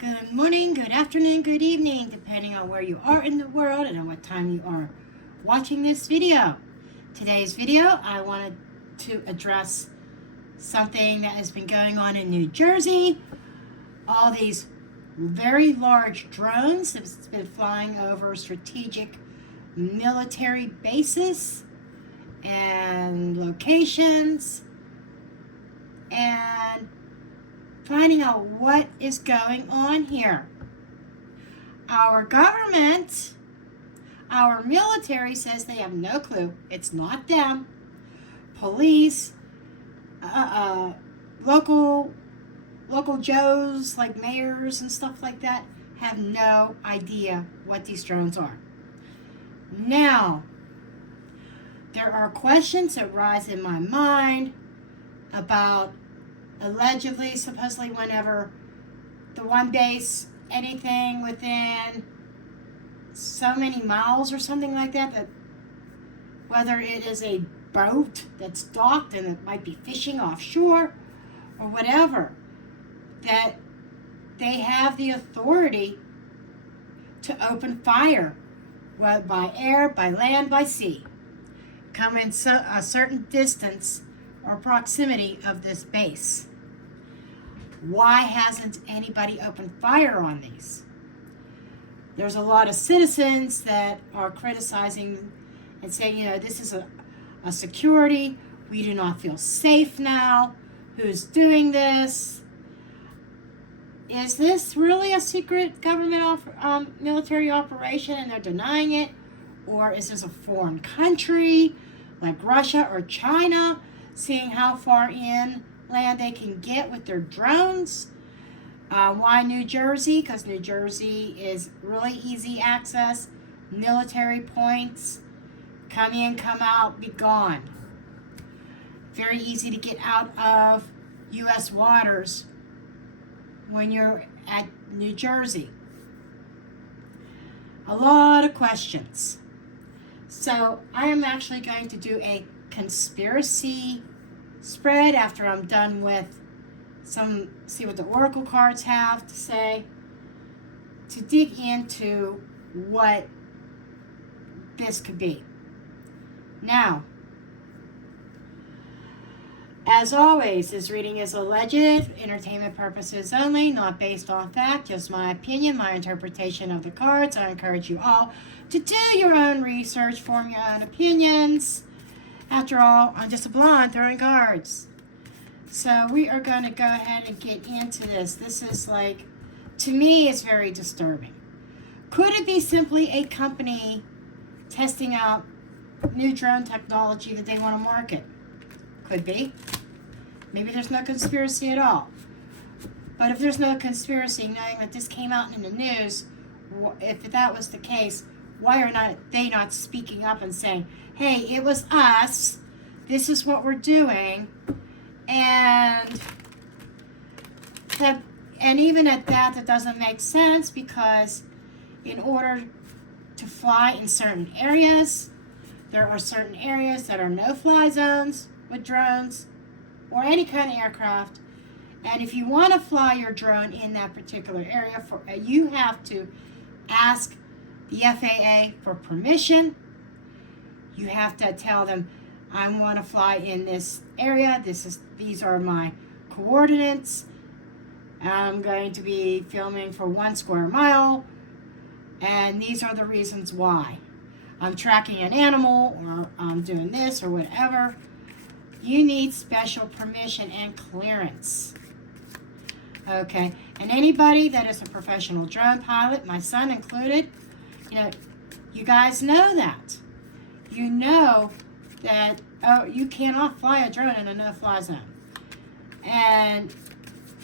Good morning, good afternoon, good evening, depending on where you are in the world and at what time you are watching this video. Today's video, I wanted to address something that has been going on in New Jersey. All these very large drones that have been flying over strategic military bases and locations, and finding out what is going on here. Our government, our military says they have no clue. It's not them. Police, local Joes like mayors and stuff like that have no idea what these drones are. Now, there are questions that rise in my mind about allegedly, supposedly, whenever the one base, anything within so many miles or something like that, that whether it is a boat that's docked and it might be fishing offshore or whatever, that they have the authority to open fire, whether by air, by land, by sea, come in a certain distance or proximity of this base. Why hasn't anybody opened fire on these? There's a lot of citizens that are criticizing and saying, this is a security. We do not feel safe now. Who's doing this? Is this really a secret government military operation and they're denying it? Or is this a foreign country like Russia or China seeing how far in land they can get with their drones? Why New Jersey? Because New Jersey is really easy access, military points, come in, come out, be gone. Very easy to get out of U.S. waters when you're at New Jersey. A lot of questions. So I am actually going to do a conspiracy spread after I'm done with see what the oracle cards have to say, to dig into what this could be. Now, as always, this reading is alleged, entertainment purposes only, not based on fact, just my opinion, my interpretation of the cards. I encourage you all to do your own research, form your own opinions. After all, I'm just a blonde throwing cards. So we are going to go ahead and get into this. This is to me, it's very disturbing. Could it be simply a company testing out new drone technology that they want to market? Could be. Maybe there's no conspiracy at all. But if there's no conspiracy, knowing that this came out in the news, if that was the case, why are they not speaking up and saying, hey, it was us, this is what we're doing, and even at that doesn't make sense, because in order to fly in certain areas, there are certain areas that are no-fly zones with drones or any kind of aircraft, and if you want to fly your drone in that particular area, you have to ask the FAA for permission. You have to tell them, I want to fly in this area. These are my coordinates. I'm going to be filming for 1 square mile, and these are the reasons why. I'm tracking an animal, or I'm doing this, or whatever. You need special permission and clearance. Okay, and anybody that is a professional drone pilot, my son included, you guys know that. You know that, you cannot fly a drone in a no-fly zone. And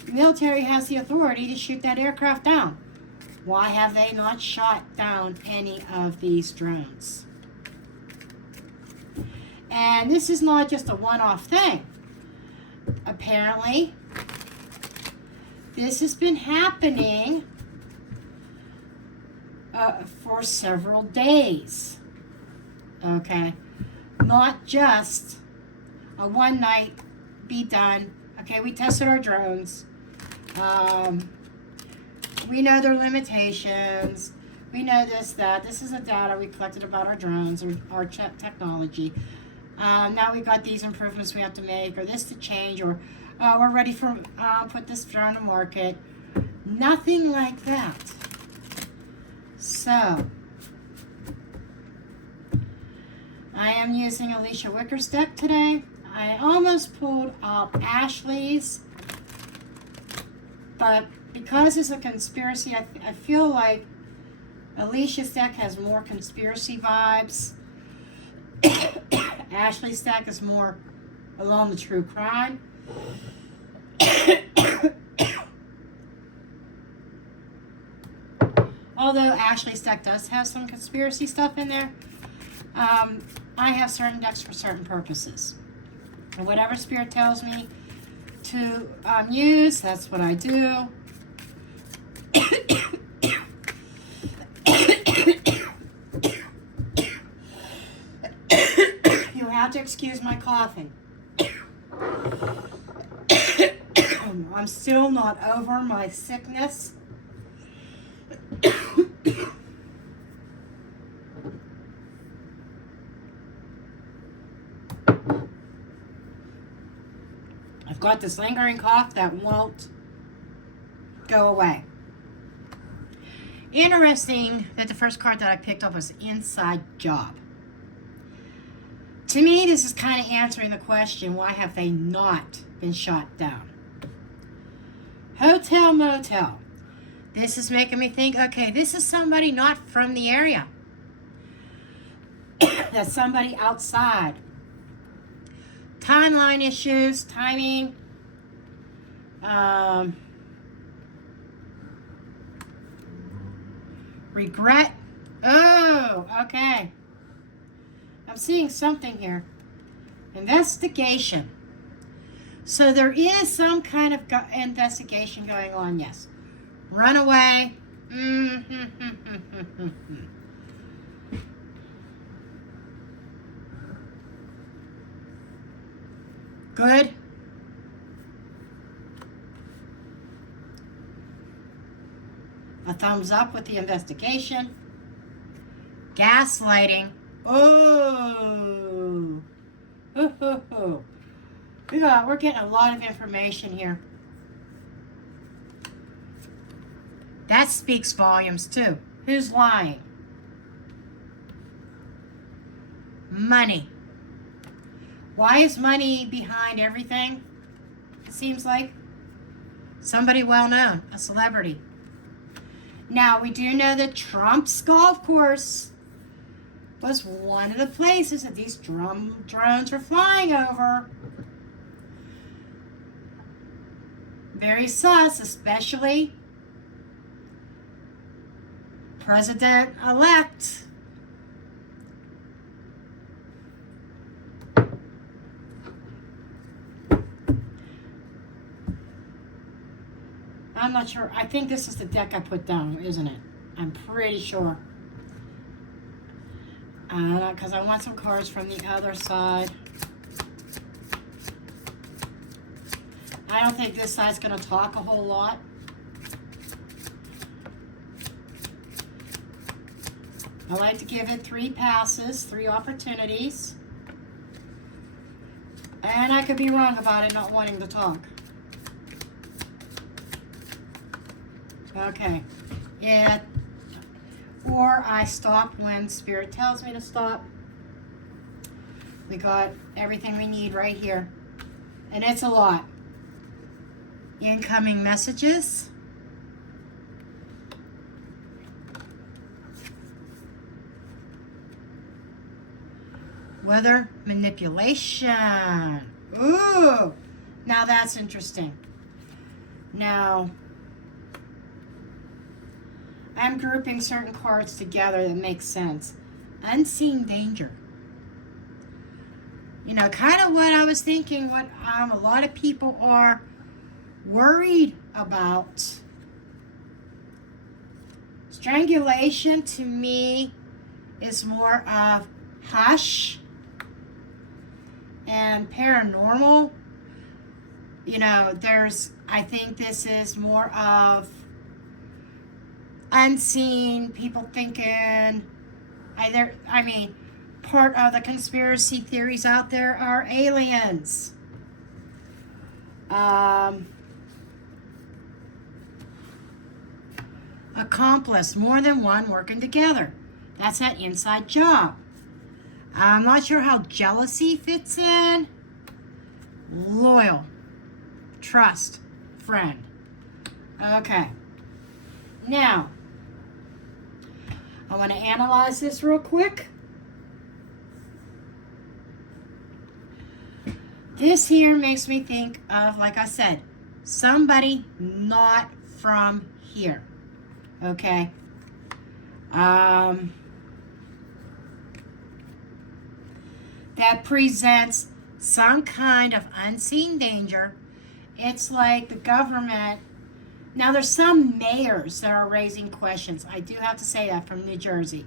the military has the authority to shoot that aircraft down. Why have they not shot down any of these drones? And this is not just a one-off thing. Apparently, this has been happening for several days. Okay, not just a one night be done. Okay, we tested our drones. We know their limitations. We know this, that. This is the data we collected about our drones or our technology. Now we got these improvements we have to make, or this to change, or we're ready for put this drone to market. Nothing like that. So I am using Alicia Wicker's deck today. I almost pulled up Ashley's, but because it's a conspiracy, I feel like Alicia's deck has more conspiracy vibes. Ashley's deck is more along the true crime. Although Ashley's deck does have some conspiracy stuff in there, I have certain decks for certain purposes. And whatever Spirit tells me to use, that's what I do. You'll have to excuse my coughing. I'm still not over my sickness. I've got this lingering cough that won't go away. Interesting that the first card that I picked up was Inside Job. To me, this is kind of answering the question, why have they not been shot down? Hotel Motel. This is making me think, okay, this is somebody not from the area. That's somebody outside. Timeline issues, timing. Regret. Oh, okay. I'm seeing something here. Investigation. So there is some kind of investigation going on, yes. Runaway. Good. A thumbs up with the investigation. Gaslighting. Oh. We're getting a lot of information here. That speaks volumes too. Who's lying? Money. Why is money behind everything? It seems like somebody well known, a celebrity. Now, we do know that Trump's golf course was one of the places that these drones were flying over. Very sus, especially President-elect. I'm not sure. I think this is the deck I put down, isn't it? I'm pretty sure. Because I want some cards from the other side. I don't think this side's going to talk a whole lot. I like to give it 3 passes, 3 opportunities. And I could be wrong about it not wanting to talk. Okay. Yeah. Or I stop when Spirit tells me to stop. We got everything we need right here. And it's a lot. Incoming messages. Weather manipulation. Ooh. Now that's interesting. Now, I'm grouping certain cards together that make sense. Unseen danger. You know, kind of what I was thinking, what a lot of people are worried about. Strangulation to me is more of hush and paranormal. You know, I think this is more of unseen, people thinking, part of the conspiracy theories out there are aliens. Accomplice, more than one working together. That's that inside job. I'm not sure how jealousy fits in. Loyal, trust, friend. Okay. Now, I want to analyze this real quick. This here makes me think of, like I said, somebody not from here. Okay? That presents some kind of unseen danger. It's like the government. Now, there's some mayors that are raising questions. I do have to say that, from New Jersey.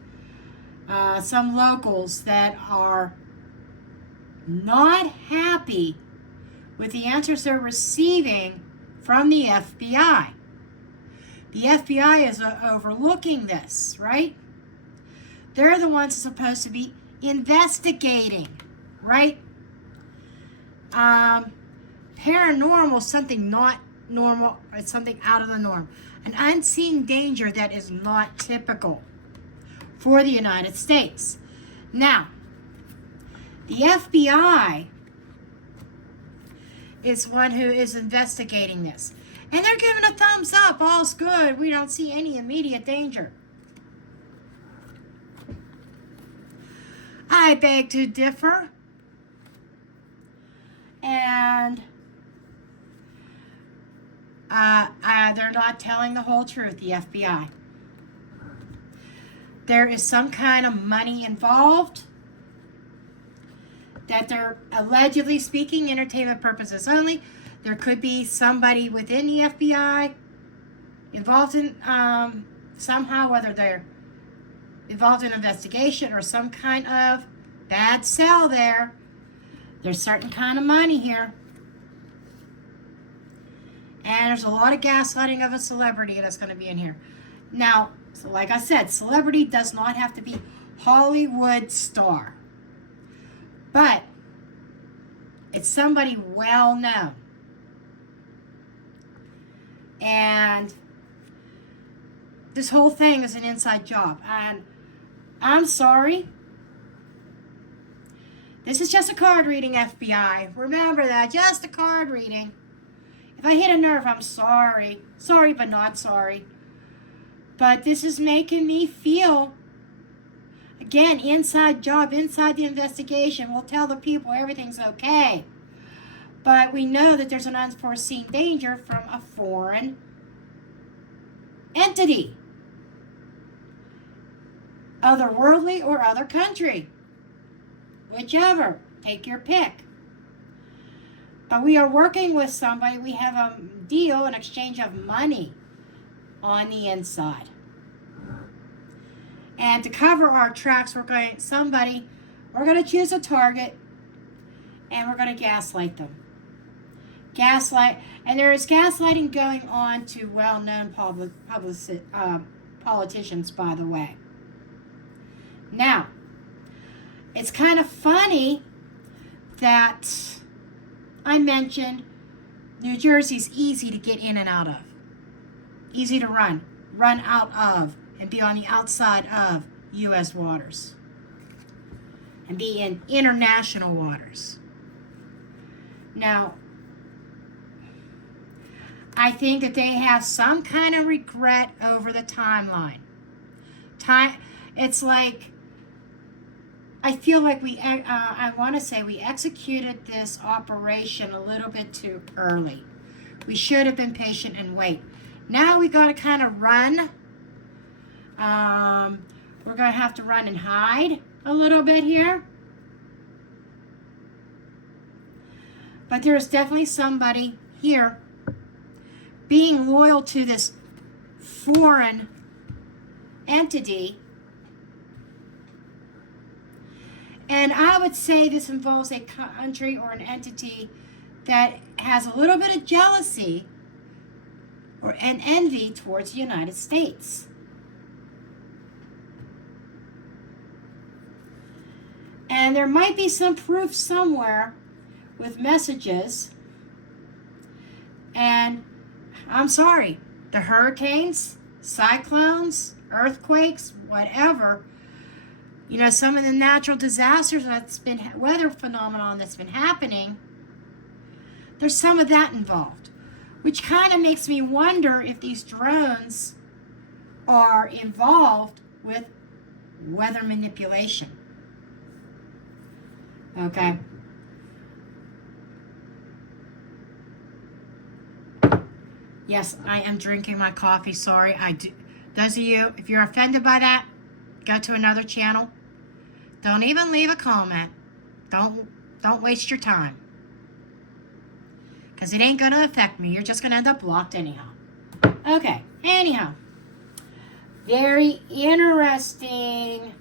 Some locals that are not happy with the answers they're receiving from the FBI. The FBI is overlooking this, right? They're the ones supposed to be investigating, right? Paranormal, something not normal, it's something out of the norm. An unseen danger that is not typical for the United States. Now, the FBI is one who is investigating this. And they're giving a thumbs up. All's good. We don't see any immediate danger. I beg to differ. And they're not telling the whole truth, the FBI. There is some kind of money involved. That they're allegedly speaking entertainment purposes only. There could be somebody within the FBI involved in somehow, whether they're involved in investigation or some kind of bad sell there. There's certain kind of money here. And there's a lot of gaslighting of a celebrity that's going to be in here. Now, so like I said, celebrity does not have to be Hollywood star. But it's somebody well known. And this whole thing is an inside job. And I'm sorry. This is just a card reading, FBI. Remember that, just a card reading. If I hit a nerve, I'm sorry. Sorry, but not sorry. But this is making me feel, again, inside job, inside the investigation. We'll tell the people everything's okay. But we know that there's an unforeseen danger from a foreign entity. Otherworldly or other country. Whichever. Take your pick. But we are working with somebody. We have a deal, an exchange of money on the inside. And to cover our tracks, we're going to choose a target and we're going to gaslight them. And there is gaslighting going on to well-known politicians, by the way. Now, it's kind of funny that I mentioned New Jersey's easy to get in and out of. Easy to run out of, and be on the outside of U.S. waters. And be in international waters. Now, I think that they have some kind of regret over the timeline. It's like, I feel like I want to say we executed this operation a little bit too early. We should have been patient and wait. Now we got to kind of run. We're going to have to run and hide a little bit here. But there's definitely somebody here being loyal to this foreign entity. And I would say this involves a country or an entity that has a little bit of jealousy or an envy towards the United States. And there might be some proof somewhere with messages. And I'm sorry, the hurricanes, cyclones, earthquakes, whatever, you know, some of the natural disasters that's been, weather phenomenon that's been happening, there's some of that involved, which kind of makes me wonder if these drones are involved with weather manipulation. Okay. Yes, I am drinking my coffee. Sorry. I do. Those of you, if you're offended by that, go to another channel. Don't even leave a comment. Don't waste your time. Because it ain't going to affect me. You're just going to end up blocked anyhow. Okay. Anyhow. Very interesting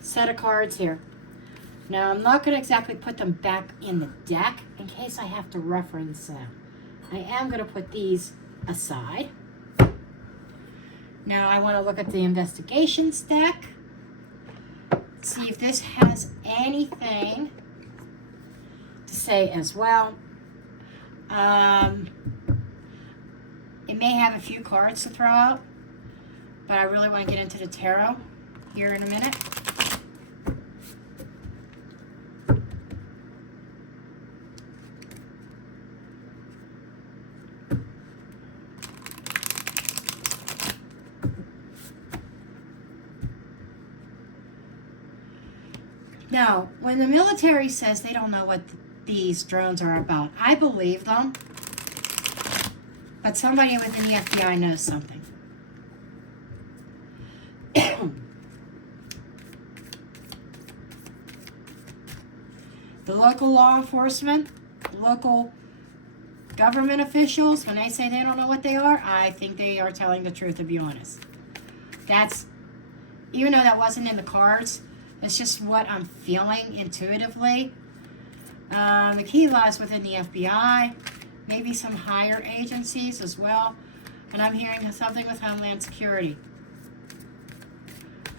set of cards here. Now, I'm not going to exactly put them back in the deck in case I have to reference them. I am going to put these aside. Now, I want to look at the investigations deck. See if this has anything to say as well. It may have a few cards to throw out, but I really want to get into the tarot here in a minute. Now, when the military says they don't know what these drones are about, I believe them. But somebody within the FBI knows something. The local law enforcement, local government officials, when they say they don't know what they are, I think they are telling the truth, to be honest. That's, even though that wasn't in the cards, it's just what I'm feeling intuitively. The key lies within the FBI, maybe some higher agencies as well. And I'm hearing something with Homeland Security.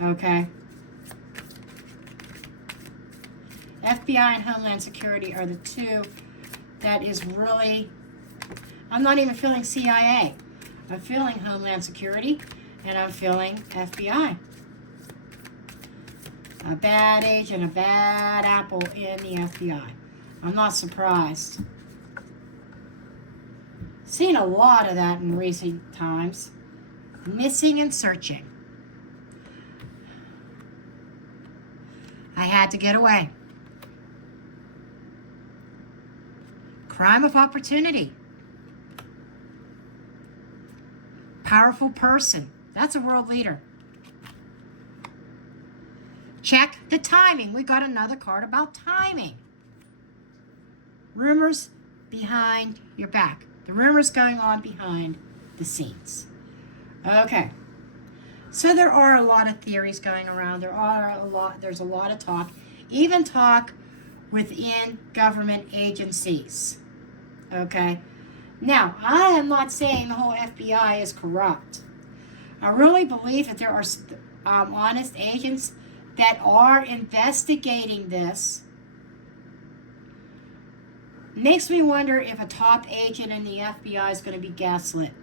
Okay. FBI and Homeland Security are the two that is really, I'm not even feeling CIA. I'm feeling Homeland Security and I'm feeling FBI. A bad agent, a bad apple in the FBI. I'm not surprised. Seen a lot of that in recent times. Missing and searching. I had to get away. Crime of opportunity. Powerful person. That's a world leader. Check the timing. We got another card about timing. Rumors behind your back. The rumors going on behind the scenes. Okay. So there are a lot of theories going around. There's a lot of talk. Even talk within government agencies. Okay. Now, I am not saying the whole FBI is corrupt. I really believe that there are honest agents that are investigating this. Makes me wonder if a top agent in the FBI is going to be gaslit.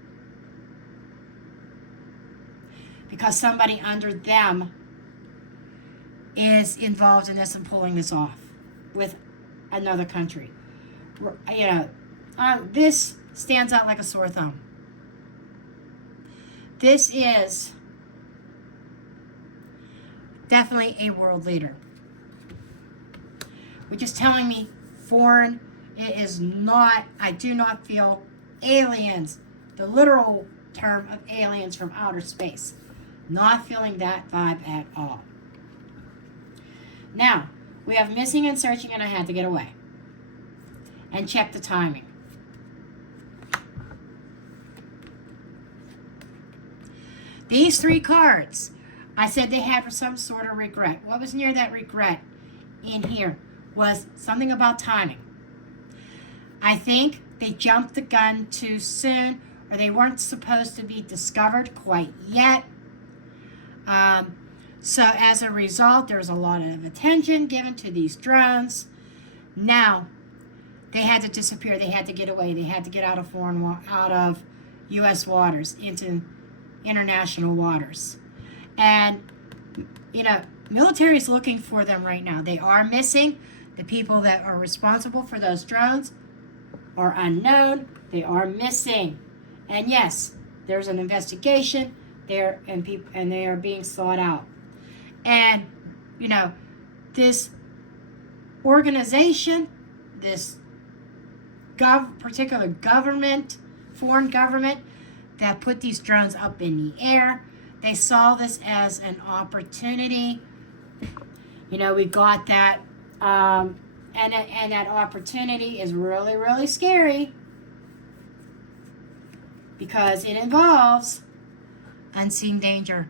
Because somebody under them is involved in this and pulling this off with another country. You know, this stands out like a sore thumb. This is definitely a world leader. Which is telling me foreign. It is not, I do not feel aliens, the literal term of aliens from outer space. Not feeling that vibe at all. Now, we have missing and searching, and I had to get away. And check the timing. These three cards, I said they had some sort of regret. What was near that regret in here was something about timing. I think they jumped the gun too soon, or they weren't supposed to be discovered quite yet. So as a result, there's a lot of attention given to these drones. Now, they had to disappear. They had to get away. They had to get out of U.S. waters into international waters. And, military is looking for them right now. They are missing. The people that are responsible for those drones are unknown. They are missing. And yes, there's an investigation there, and they are being sought out. And, this organization, this particular government, foreign government, that put these drones up in the air, they saw this as an opportunity. We got that, and that opportunity is really, really scary because it involves unseen danger.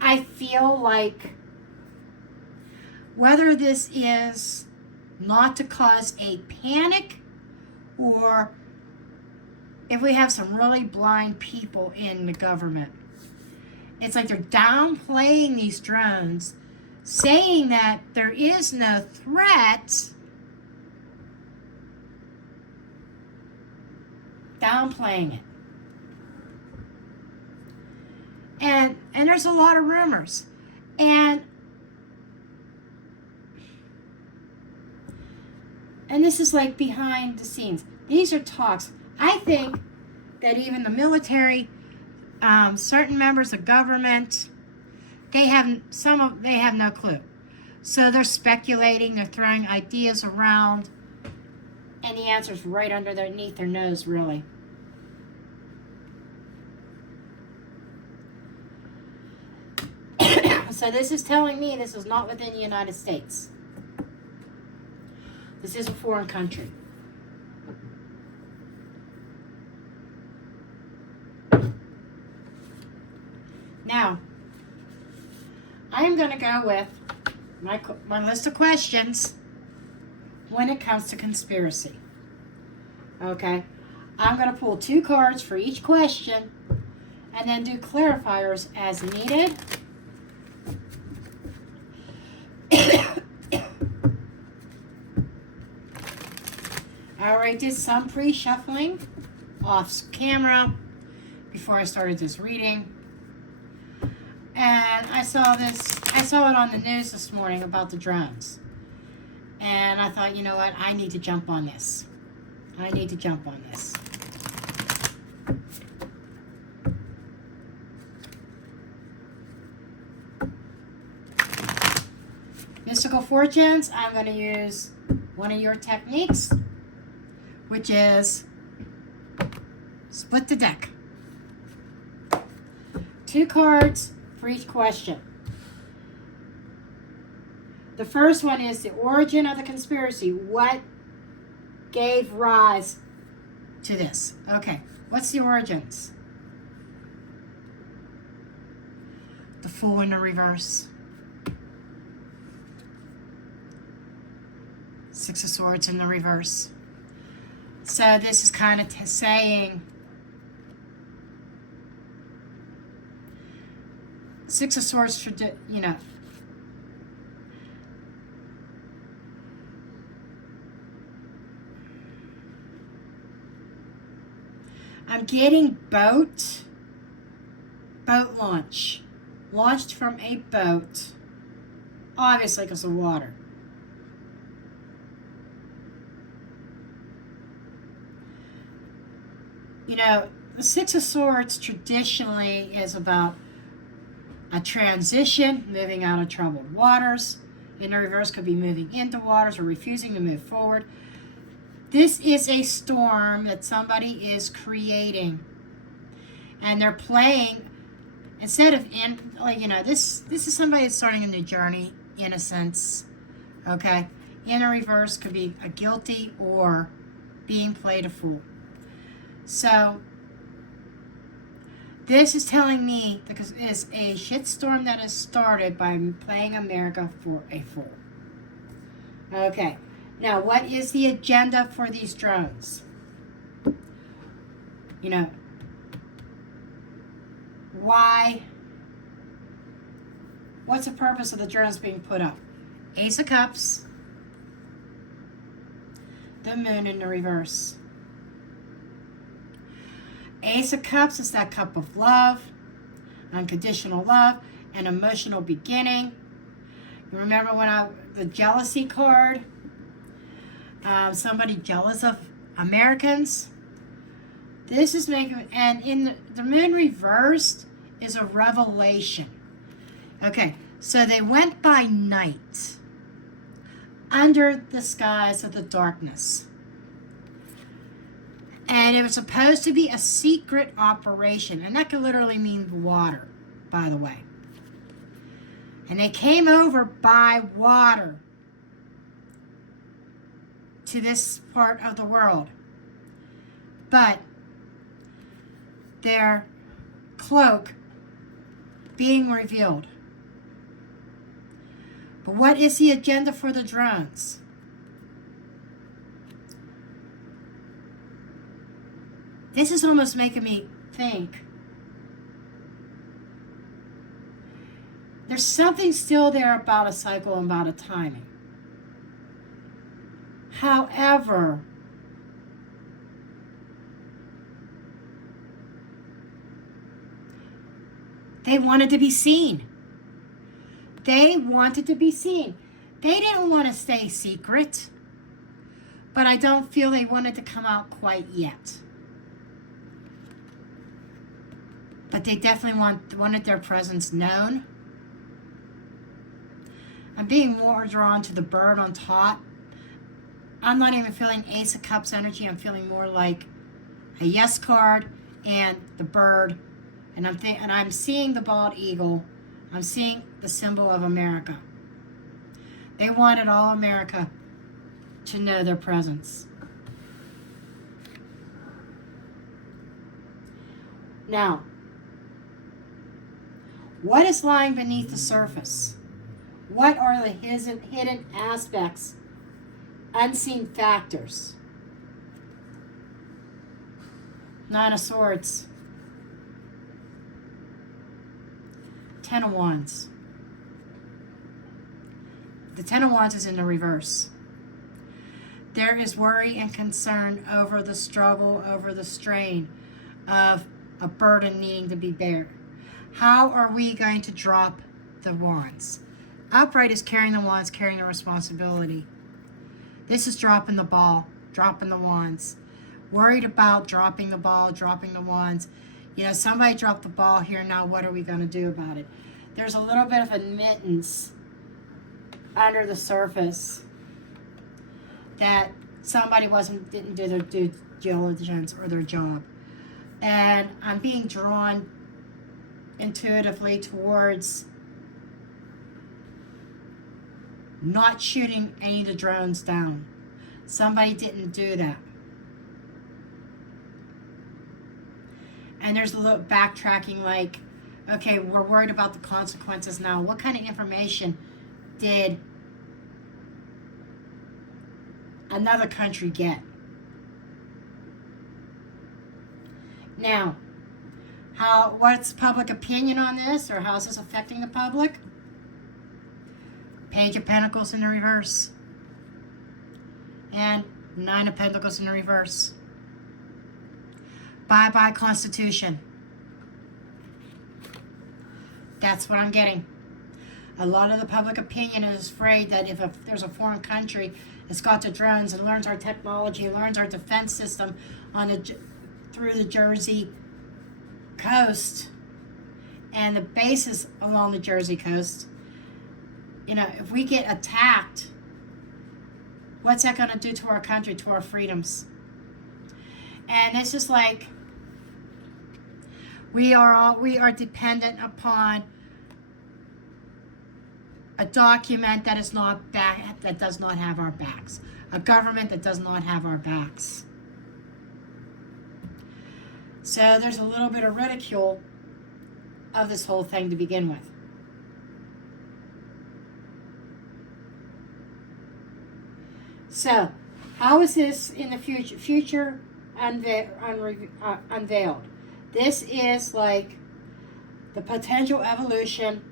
I feel like whether this is not to cause a panic, or if we have some really blind people in the government, it's like they're downplaying these drones, saying that there is no threat, downplaying it. And there's a lot of rumors. And this is like behind the scenes. These are talks. I think that even the military, certain members of government, they have no clue. So they're speculating, they're throwing ideas around, and the answer's right underneath their nose, really. So this is telling me this is not within the United States. This is a foreign country. Now, I am going to go with my list of questions when it comes to conspiracy. Okay? I'm going to pull 2 cards for each question and then do clarifiers as needed. I already did some pre-shuffling off camera before I started this reading. And I saw it on the news this morning about the drones. And I thought, you know what, I need to jump on this. Mystical Fortunes, I'm going to use one of your techniques, which is split the deck. 2 cards for each question. The first one is the origin of the conspiracy. What gave rise to this? Okay, what's the origins? The Fool in the reverse. 6 of Swords in the reverse. So this is kind of saying 6 of Swords, I'm getting boat launch. Launched from a boat. Obviously because of water. The 6 of Swords traditionally is about a transition, moving out of troubled waters. In the reverse could be moving into waters or refusing to move forward. This is a storm that somebody is creating. And they're playing, instead of, this is somebody that's starting a new journey, in a sense. Okay? In the reverse could be a guilty or being played a fool. So, this is telling me because it is a shitstorm that is started by playing America for a fool. Okay. Now, what is the agenda for these drones? Why What's the purpose of the drones being put up? Ace of Cups, the Moon in the reverse. Ace of Cups is that cup of love, unconditional love, an emotional beginning. You remember when the jealousy card, somebody jealous of Americans? This is making, and in the Moon reversed is a revelation. Okay, so they went by night under the skies of the darkness. And it was supposed to be a secret operation. And that could literally mean water, by the way. And they came over by water to this part of the world. But their cloak being revealed. But what is the agenda for the drones? This is almost making me think. There's something still there about a cycle and about a timing. However, they wanted to be seen. They wanted to be seen. They didn't want to stay secret, but I don't feel they wanted to come out quite yet. But they definitely wanted their presence known. I'm being more drawn to the bird on top. I'm not even feeling Ace of Cups energy. I'm feeling more like a yes card and the bird. And I'm seeing the bald eagle. I'm seeing the symbol of America. They wanted all America to know their presence. Now, what is lying beneath the surface? What are the hidden aspects, unseen factors? Nine of Swords. Ten of Wands. The Ten of Wands is in the reverse. There is worry and concern over the struggle, over the strain of a burden needing to be bared. How are we going to drop the wands? Upright is carrying the wands, carrying the responsibility. This is dropping the ball, dropping the wands. Worried about dropping the ball, dropping the wands. You know, somebody dropped the ball here, now what are we going to do about it? There's a little bit of admittance under the surface that somebody didn't do their due diligence or their job. And I'm being drawn intuitively towards not shooting any of the drones down. Somebody didn't do that. And there's a little backtracking like, okay, we're worried about the consequences now. What kind of information did another country get? Now, what's public opinion on this, or how is this affecting the public? Page of Pentacles in the reverse. And Nine of Pentacles in the reverse. Bye-bye Constitution. That's what I'm getting. A lot of the public opinion is afraid that if there's a foreign country that's got the drones and learns our technology and learns our defense system through the Jersey coast and the bases along the Jersey coast, you know, if we get attacked, what's that going to do to our country, to our freedoms? And it's just like we are dependent upon a document that is not that does not have our backs, a government that does not have our backs. So there's a little bit of ridicule of this whole thing to begin with. So, how is this in the future unveiled? This is like the potential evolution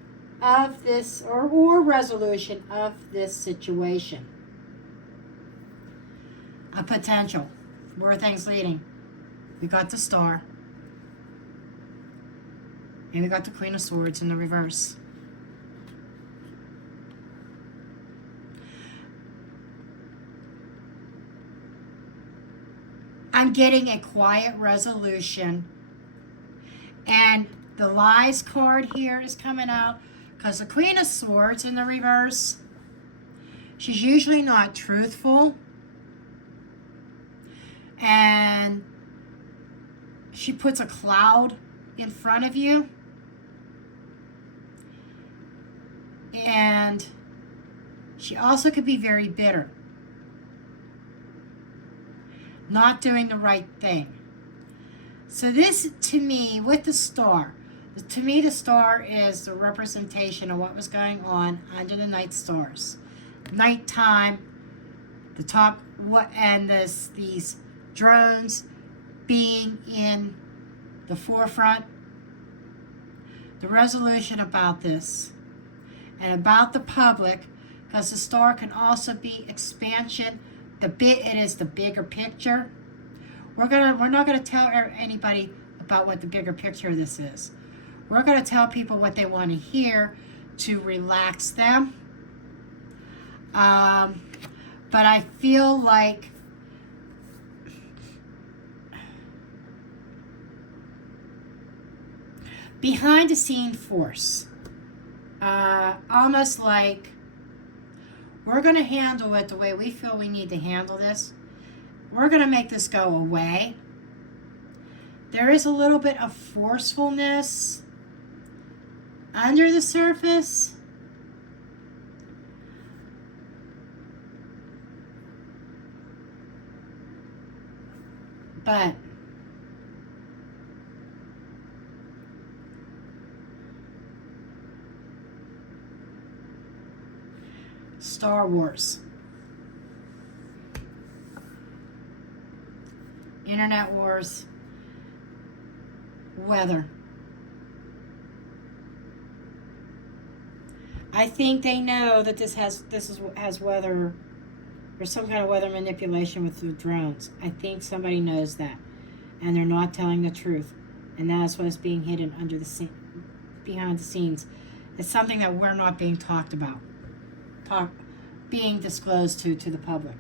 of this, or resolution of this situation. A potential. Where are things leading? We got the Star. And we got the Queen of Swords in the reverse. I'm getting a quiet resolution. And the Lies card here is coming out because the Queen of Swords in the reverse, she's usually not truthful. And she puts a cloud in front of you. And she also could be very bitter. Not doing the right thing. So this, to me, with the Star, to me the Star is the representation of what was going on under the night stars. Nighttime, the top, and these drones being in the forefront. The resolution about this and about the public, because the Star can also be expansion. It is the bigger picture. We're not gonna tell anybody about what the bigger picture of this is. We're gonna tell people what they want to hear to relax them. But I feel like behind the scene force, almost like we're going to handle it the way we feel we need to handle this. We're going to make this go away. There is a little bit of forcefulness under the surface. But Star Wars, internet wars, weather. I think they know that this has weather, or some kind of weather manipulation with the drones. I think somebody knows that, and they're not telling the truth, and that's what's being hidden under the behind the scenes. It's something that we're not being talked about, being disclosed to the public.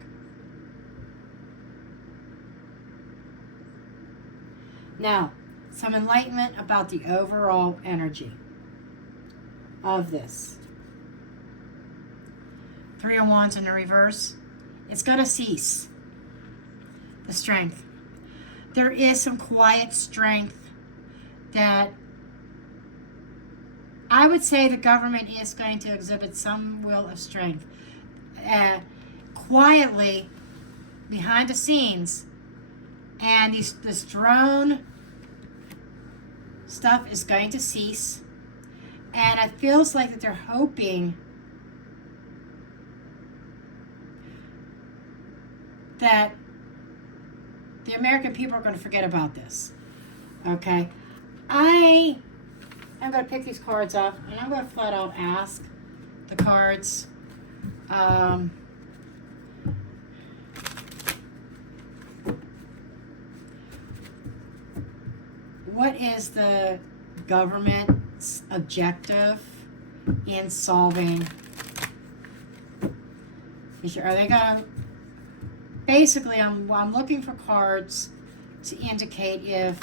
Now, some enlightenment about the overall energy of this. 3 of Wands in the reverse. It's going to cease. The strength. There is some quiet strength that I would say the government is going to exhibit some will of strength. Quietly, behind the scenes, and this drone stuff is going to cease. And it feels like that they're hoping that the American people are going to forget about this. Okay? I'm going to pick these cards up, and I'm going to flat out ask the cards. What is the government's objective in solving? Are they going to... Basically, I'm looking for cards to indicate if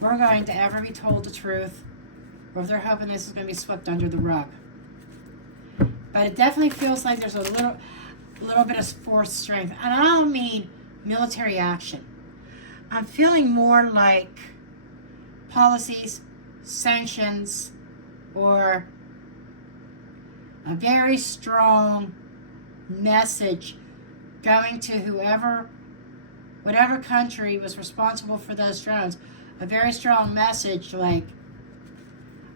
we're going to ever be told the truth, or if they're hoping this is going to be swept under the rug. But it definitely feels like there's a little bit of force strength. And I don't mean military action. I'm feeling more like policies, sanctions, or a very strong message going to whatever country was responsible for those drones. A very strong message like,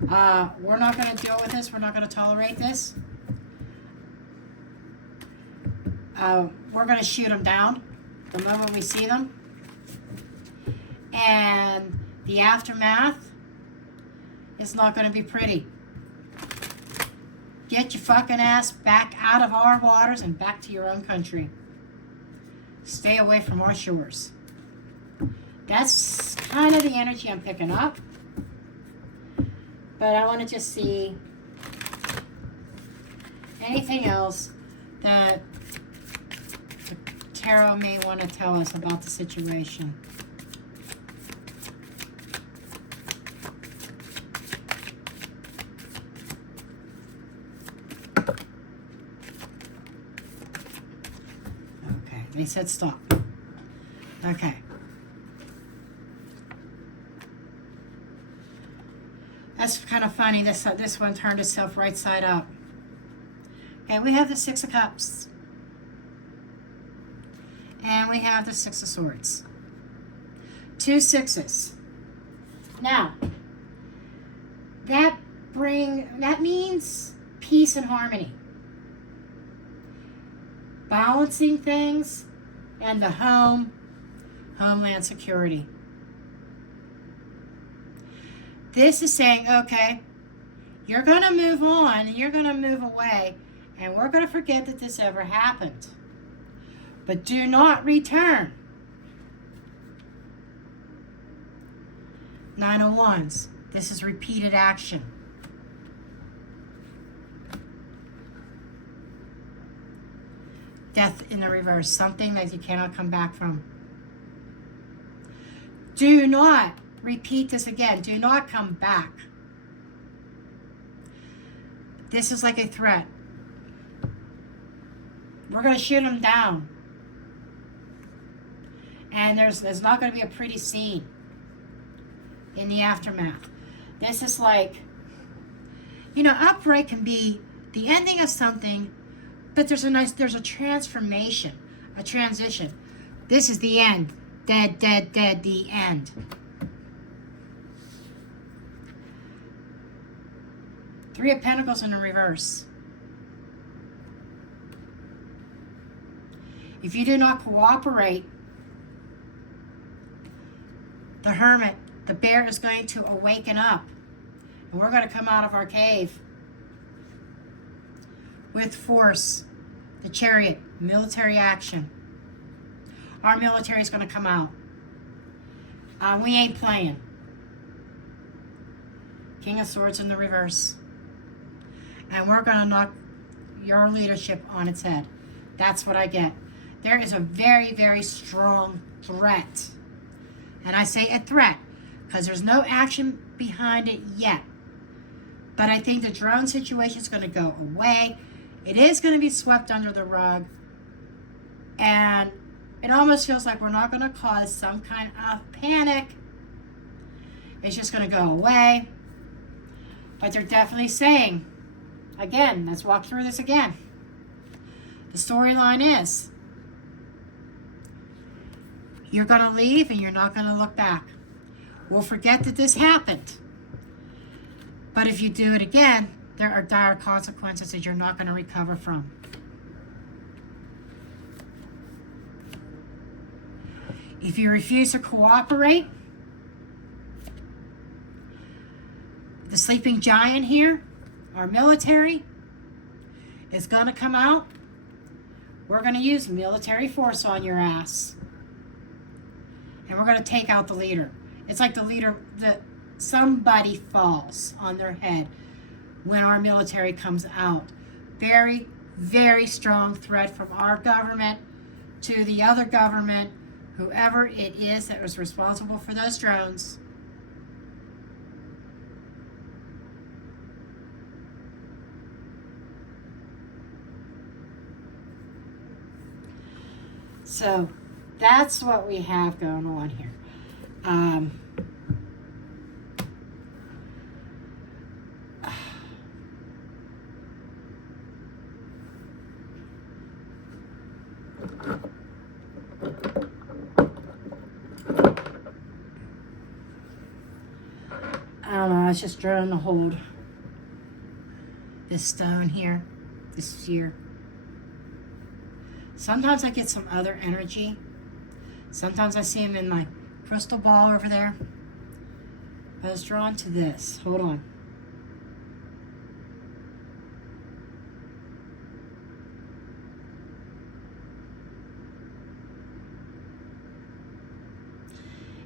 we're not going to deal with this, we're not going to tolerate this. We're going to shoot them down the moment we see them. And the aftermath is not going to be pretty. Get your fucking ass back out of our waters and back to your own country. Stay away from our shores. That's kind of the energy I'm picking up. But I want to just see anything else that the tarot may want to tell us about the situation. Okay, they said stop. Okay. That's kind of funny. This one turned itself right side up. Okay, we have the Six of Cups. And we have the Six of Swords. 2 sixes. Now, that means peace and harmony. Balancing things and the homeland security. This is saying, okay, you're going to move on and you're going to move away and we're going to forget that this ever happened. But do not return. 9 of Wands. This is repeated action. Death in the reverse. Something that you cannot come back from. Do not repeat this again. Do not come back. This is like a threat. We're going to shoot them down. And there's not going to be a pretty scene in the aftermath. This is like, upright can be the ending of something, but there's a transformation, a transition. This is the end. Dead, the end. Three of Pentacles in the reverse. If you do not cooperate, the Hermit, the bear, is going to awaken up. And we're going to come out of our cave with force. The Chariot, military action. Our military is going to come out. We ain't playing. King of Swords in the reverse. And we're going to knock your leadership on its head. That's what I get. There is a very, very strong threat. And I say a threat because there's no action behind it yet. But I think the drone situation is going to go away. It is going to be swept under the rug. And it almost feels like we're not going to cause some kind of panic. It's just going to go away. But they're definitely saying, again, let's walk through this again. The storyline is, you're going to leave and you're not going to look back. We'll forget that this happened. But if you do it again, there are dire consequences that you're not going to recover from. If you refuse to cooperate, the sleeping giant here, our military, is going to come out. We're going to use military force on your ass. And we're going to take out the leader. It's like the leader, somebody falls on their head when our military comes out. Very, very strong threat from our government to the other government, whoever it is that was responsible for those drones. So that's what we have going on here. I don't know, I was just trying to hold this stone here, this sphere. Sometimes I get some other energy. Sometimes I see him in my crystal ball over there. I was drawn to this. Hold on.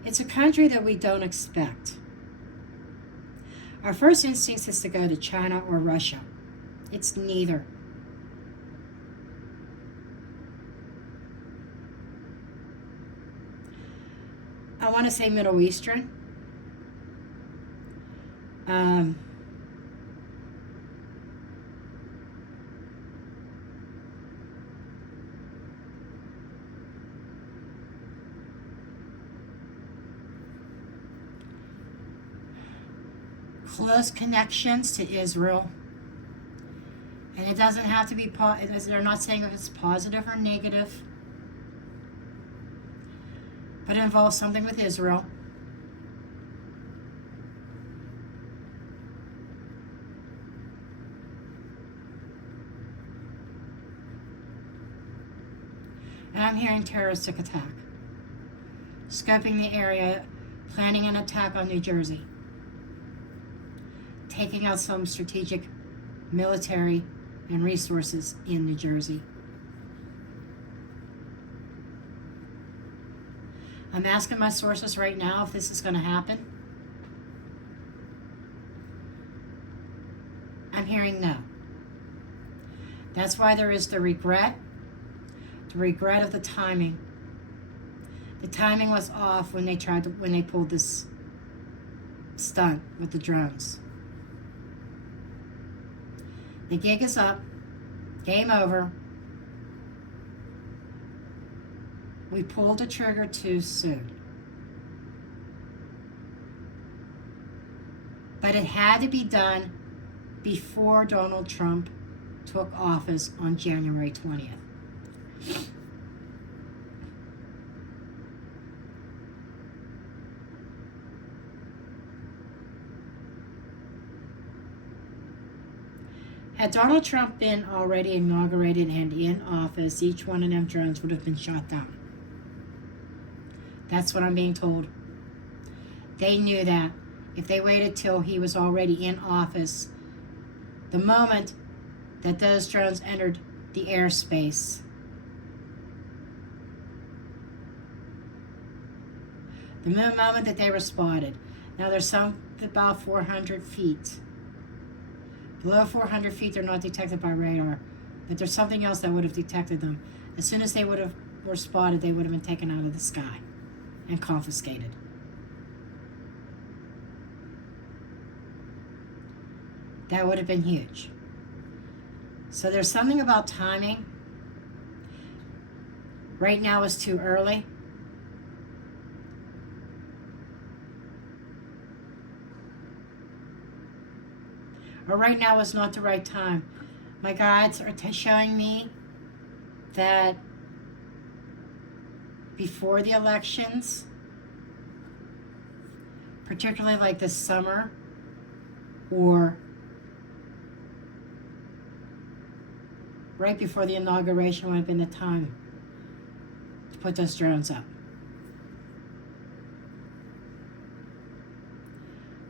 It's a country that we don't expect. Our first instinct is to go to China or Russia. It's neither. I want to say Middle Eastern. Close connections to Israel. And it doesn't have to be, they're not saying if it's positive or negative, but it involves something with Israel. And I'm hearing terroristic attack. Scoping the area, planning an attack on New Jersey. Taking out some strategic military and resources in New Jersey. I'm asking my sources right now if this is going to happen. I'm hearing no. That's why there is the regret of the timing. The timing was off when they pulled this stunt with the drones. The gig is up. Game over. We pulled the trigger too soon. But it had to be done before Donald Trump took office on January 20th. Had Donald Trump been already inaugurated and in office, each one of them drones would have been shot down. That's what I'm being told. They knew that. If they waited till he was already in office, the moment that those drones entered the airspace, the moment that they were spotted. Now there's some about 400 feet. Below 400 feet, they're not detected by radar. But there's something else that would have detected them. As soon as they were spotted, they would have been taken out of the sky and confiscated. That would have been huge. So there's something about timing. Right now is too early. Or right now is not the right time. My guides are showing me that before the elections, particularly like this summer, or right before the inauguration would have been the time to put those drones up.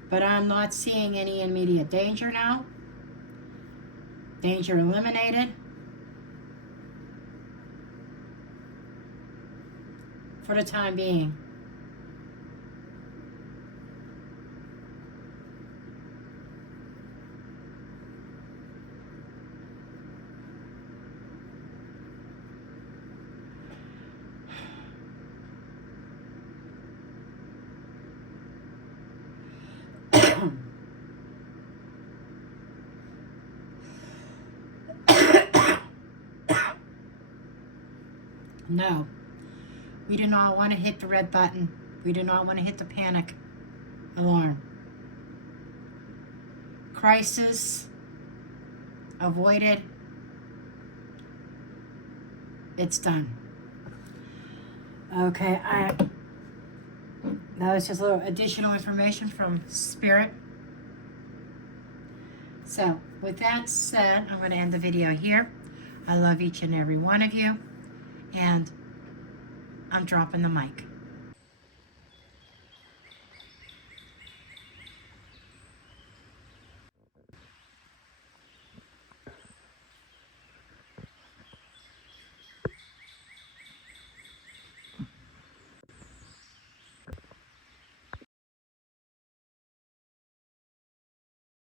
But I'm not seeing any immediate danger now. Danger eliminated. For the time being. No, we do not want to hit the red button. We do not want to hit the panic alarm. Crisis avoided. It's done. Okay, that was just a little additional information from Spirit. So, with that said, I'm going to end the video here. I love each and every one of you. And I'm dropping the mic.